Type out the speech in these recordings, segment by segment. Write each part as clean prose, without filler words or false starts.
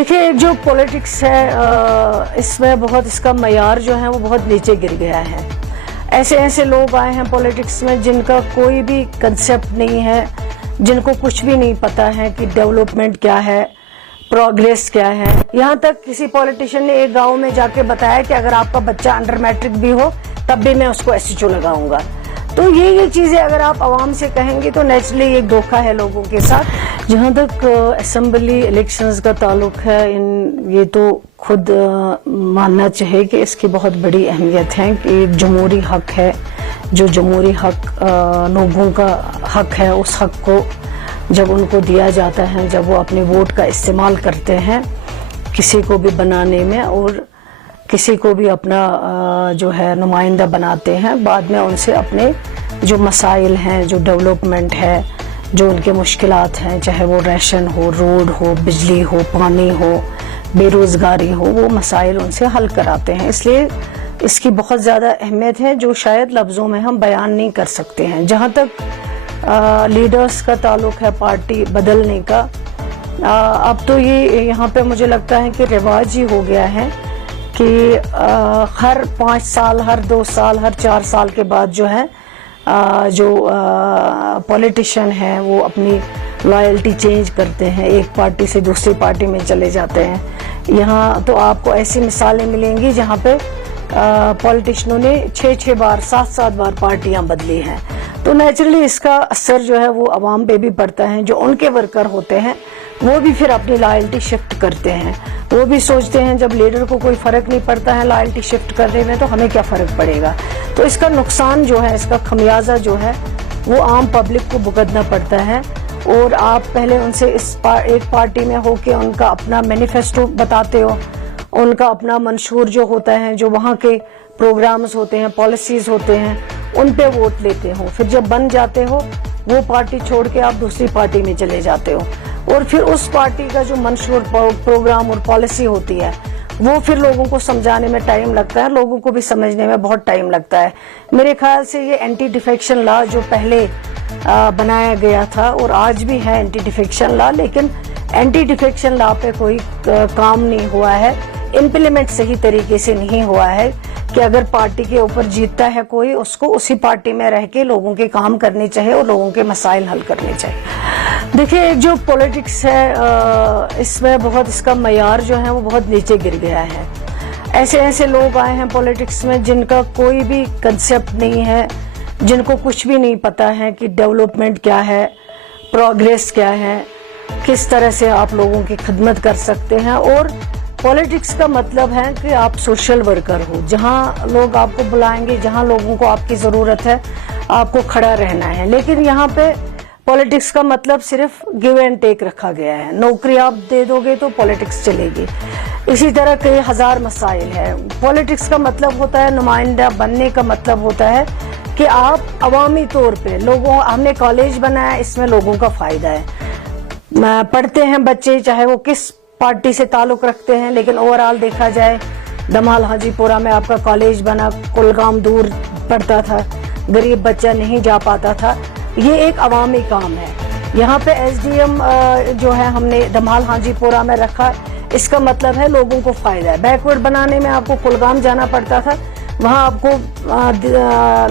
देखिए, जो पॉलिटिक्स है इसमें बहुत इसका मयार जो है वो बहुत नीचे गिर गया है। ऐसे ऐसे लोग आए हैं पॉलिटिक्स में जिनका कोई भी कंसेप्ट नहीं है, जिनको कुछ भी नहीं पता है कि डेवलपमेंट क्या है, प्रोग्रेस क्या है। यहाँ तक किसी पॉलिटिशियन ने एक गांव में जाके बताया कि अगर आपका बच्चा अंडर मैट्रिक भी हो तब भी मैं उसको एसएचओ लगाऊंगा। तो ये चीजें अगर आप आवाम से कहेंगे तो नेचुरली एक धोखा है लोगों के साथ। जहाँ तक असेंबली इलेक्शंस का ताल्लुक है, ये तो खुद मानना चाहिए कि इसकी बहुत बड़ी अहमियत है कि एक जमहूरी हक है। जो जमहूरी हक लोगों का हक है, उस हक को जब उनको दिया जाता है, जब वो अपने वोट का इस्तेमाल करते हैं किसी को भी बनाने में और किसी को भी अपना जो है नुमाइंदा बनाते हैं, बाद में उनसे अपने जो मसाइल हैं, जो डेवलपमेंट है, जो उनके मुश्किलात हैं, चाहे वो राशन हो, रोड हो, बिजली हो, पानी हो, बेरोज़गारी हो, वो मसाइल उनसे हल कराते हैं। इसलिए इसकी बहुत ज़्यादा अहमियत है जो शायद लफ्ज़ों में हम बयान नहीं कर सकते हैं। जहाँ तक लीडर्स का ताल्लुक है पार्टी बदलने का, अब तो ये यहाँ पे मुझे लगता है कि रिवाज ही हो गया है कि हर 5 साल, हर 2 साल, हर 4 साल के बाद जो है जो पॉलिटिशियन हैं वो अपनी लॉयल्टी चेंज करते हैं, एक पार्टी से दूसरी पार्टी में चले जाते हैं। यहाँ तो आपको ऐसी मिसालें मिलेंगी जहाँ पे पॉलिटिशियनों ने 6-6 बार, 7-7 बार पार्टियां बदली हैं। तो नेचुरली इसका असर जो है वो अवाम पे भी पड़ता है। जो उनके वर्कर होते हैं वो भी फिर अपनी लॉयल्टी शिफ्ट करते हैं। वो भी सोचते हैं जब लीडर को कोई फर्क नहीं पड़ता है लॉयल्टी शिफ्ट करने में, तो हमें क्या फर्क पड़ेगा। तो इसका नुकसान जो है, इसका खमियाजा जो है वो आम पब्लिक को भुगतना पड़ता है। और आप पहले उनसे एक पार्टी में हो के उनका अपना मैनिफेस्टो बताते हो, उनका अपना मंशूर जो होता है, जो वहाँ के प्रोग्राम्स होते हैं, पॉलिसीज होते हैं, उन पे वोट लेते हो। फिर जब बन जाते हो वो पार्टी छोड़ के आप दूसरी पार्टी में चले जाते हो और फिर उस पार्टी का जो मंशूर प्रोग्राम और पॉलिसी होती है वो फिर लोगों को समझाने में टाइम लगता है, लोगों को भी समझने में बहुत टाइम लगता है। मेरे ख्याल से ये एंटी डिफेक्शन लॉ जो पहले बनाया गया था और आज भी है एंटी डिफेक्शन लॉ, लेकिन एंटी डिफेक्शन लॉ पे कोई काम नहीं हुआ है, इम्प्लीमेंट सही तरीके से नहीं हुआ है कि अगर पार्टी के ऊपर जीतता है कोई, उसको उसी पार्टी में रह के लोगों के काम करने चाहिए और लोगों के मसाइल हल करने चाहिए। देखिए, जो पॉलिटिक्स है इसमें बहुत इसका मयार जो है वो बहुत नीचे गिर गया है। ऐसे ऐसे लोग आए हैं पॉलिटिक्स में जिनका कोई भी कंसेप्ट नहीं है, जिनको कुछ भी नहीं पता है कि डेवलपमेंट क्या है, प्रोग्रेस क्या है, किस तरह से आप लोगों की खिदमत कर सकते हैं। और पॉलिटिक्स का मतलब है कि आप सोशल वर्कर हो, जहां लोग आपको बुलाएंगे, जहां लोगों को आपकी ज़रूरत है, आपको खड़ा रहना है। लेकिन यहाँ पे पॉलिटिक्स का मतलब सिर्फ गिव एंड टेक रखा गया है। नौकरी आप दे दोगे तो पॉलिटिक्स चलेगी। इसी तरह कई हज़ार मसाइल है। पॉलिटिक्स का मतलब होता है, नुमाइंदा बनने का मतलब होता है कि आप अवामी तौर पे लोगों, हमने कॉलेज बनाया, इसमें लोगों का फ़ायदा है। पढ़ते हैं बच्चे, चाहे वो किस पार्टी से ताल्लुक रखते हैं, लेकिन ओवरऑल देखा जाए दमाल हाजीपुरा में आपका कॉलेज बना, कुलगाम दूर पड़ता था, गरीब बच्चा नहीं जा पाता था। ये एक अवामी काम है। यहाँ पे एसडीएम जो है हमने दमाल हाजीपुरा में रखा, इसका मतलब है लोगों को फायदा है। बैकवर्ड बनाने में आपको कुलगाम जाना पड़ता था, वहाँ आपको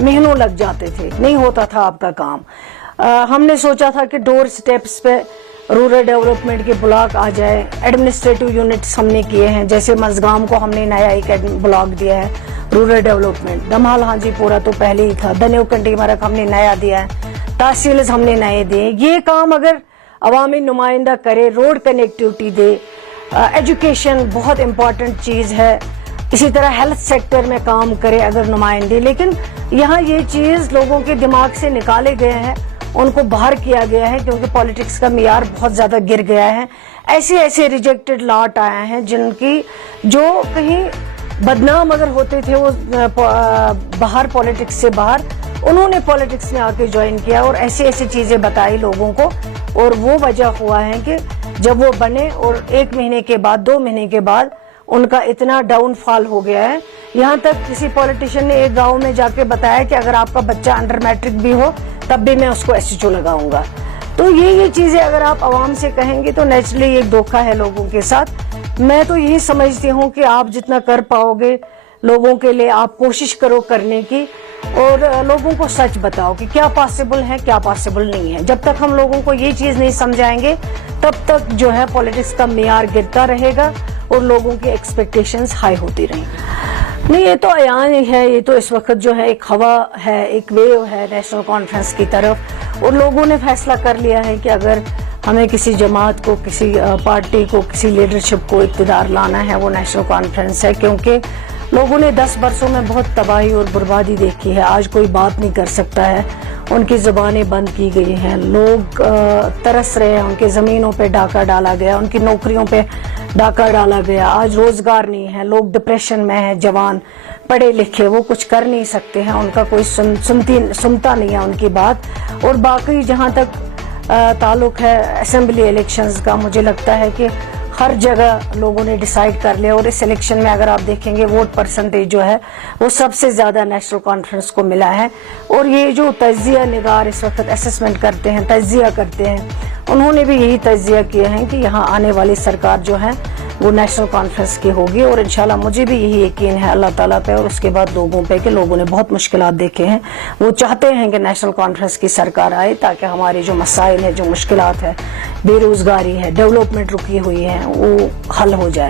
महीनों लग जाते थे, नहीं होता था आपका काम। हमने सोचा था कि डोर स्टेप्स पे रूरल डेवलपमेंट के ब्लॉक आ जाए, एडमिनिस्ट्रेटिव यूनिट्स हमने किए हैं, जैसे मजगाम को हमने नया एक ब्लॉक दिया है रूरल डेवलपमेंट, दमाल हाजीपुरा तो पहले ही था, दनेव कंडी मरक हमने नया दिया है, तहसील हमने नए दिए। ये काम अगर अवामी नुमाइंदा करे, रोड कनेक्टिविटी दे, एजुकेशन बहुत इम्पॉर्टेंट चीज़ है, इसी तरह हेल्थ सेक्टर में काम करे अगर नुमाइंदे, लेकिन यहाँ ये चीज़ लोगों के दिमाग से निकाले गए हैं, उनको बाहर किया गया है क्योंकि पॉलिटिक्स का मियार बहुत ज़्यादा गिर गया है। ऐसे ऐसे रिजेक्टेड लॉट आए हैं जिनकी जो कहीं बदनाम अगर होते थे वो बाहर, पॉलिटिक्स से बाहर, उन्होंने पॉलिटिक्स में आके ज्वाइन किया और ऐसी ऐसी चीज़ें बताई लोगों को, और वो वजह हुआ है कि जब वो बने और 1 महीने के बाद, 2 महीने के बाद उनका इतना डाउनफॉल हो गया है। यहाँ तक किसी पॉलिटिशियन ने एक गांव में जाके बताया कि अगर आपका बच्चा अंडर मैट्रिक भी हो तब भी मैं उसको एसएचओ लगाऊंगा। तो ये चीजें अगर आप आवाम से कहेंगे तो नेचुरली एक धोखा है लोगों के साथ। मैं तो यही समझती हूँ कि आप जितना कर पाओगे लोगों के लिए आप कोशिश करो करने की, और लोगों को सच बताओ कि क्या पॉसिबल है क्या पॉसिबल नहीं है। जब तक हम लोगों को ये चीज़ नहीं समझाएंगे तब तक जो है पॉलिटिक्स का मियार गिरता रहेगा और लोगों की एक्सपेक्टेशंस हाई होती रहेंगी। नहीं, ये तो अयान ही है, ये तो इस वक्त जो है एक हवा है, एक वेव है नेशनल कॉन्फ्रेंस की तरफ, और लोगों ने फैसला कर लिया है कि अगर हमें किसी जमात को, किसी पार्टी को, किसी लीडरशिप को इक़्तिदार लाना है वो नेशनल कॉन्फ्रेंस है, क्योंकि लोगों ने 10 बरसों में बहुत तबाही और बर्बादी देखी है। आज कोई बात नहीं कर सकता है, उनकी ज़ुबानें बंद की गई हैं, लोग तरस रहे हैं, उनके ज़मीनों पे डाका डाला गया, उनकी नौकरियों पे डाका डाला गया, आज रोज़गार नहीं है, लोग डिप्रेशन में हैं, जवान पढ़े लिखे वो कुछ कर नहीं सकते हैं, उनका कोई सुनता नहीं है उनकी बात। और बाकी जहाँ तक ताल्लुक है असेंबली इलेक्शंस का, मुझे लगता है कि हर जगह लोगों ने डिसाइड कर लिया, और इस इलेक्शन में अगर आप देखेंगे वोट परसेंटेज जो है वो सबसे ज़्यादा नेशनल कॉन्फ्रेंस को मिला है। और ये जो तज्जिया निगार इस वक्त असेसमेंट करते हैं, तज्जिया करते हैं, उन्होंने भी यही तज्जिया किया है कि यहाँ आने वाली सरकार जो है वो नेशनल कॉन्फ्रेंस की होगी। और इंशाल्लाह मुझे भी यही यकीन है अल्लाह ताला पे और उसके बाद लोगों पे कि लोगों ने बहुत मुश्किलात देखे हैं, वो चाहते हैं कि नेशनल कॉन्फ्रेंस की सरकार आए ताकि हमारे जो मसाइल है, जो मुश्किलात है, बेरोज़गारी है, डेवलपमेंट रुकी हुई है, वो हल हो जाए।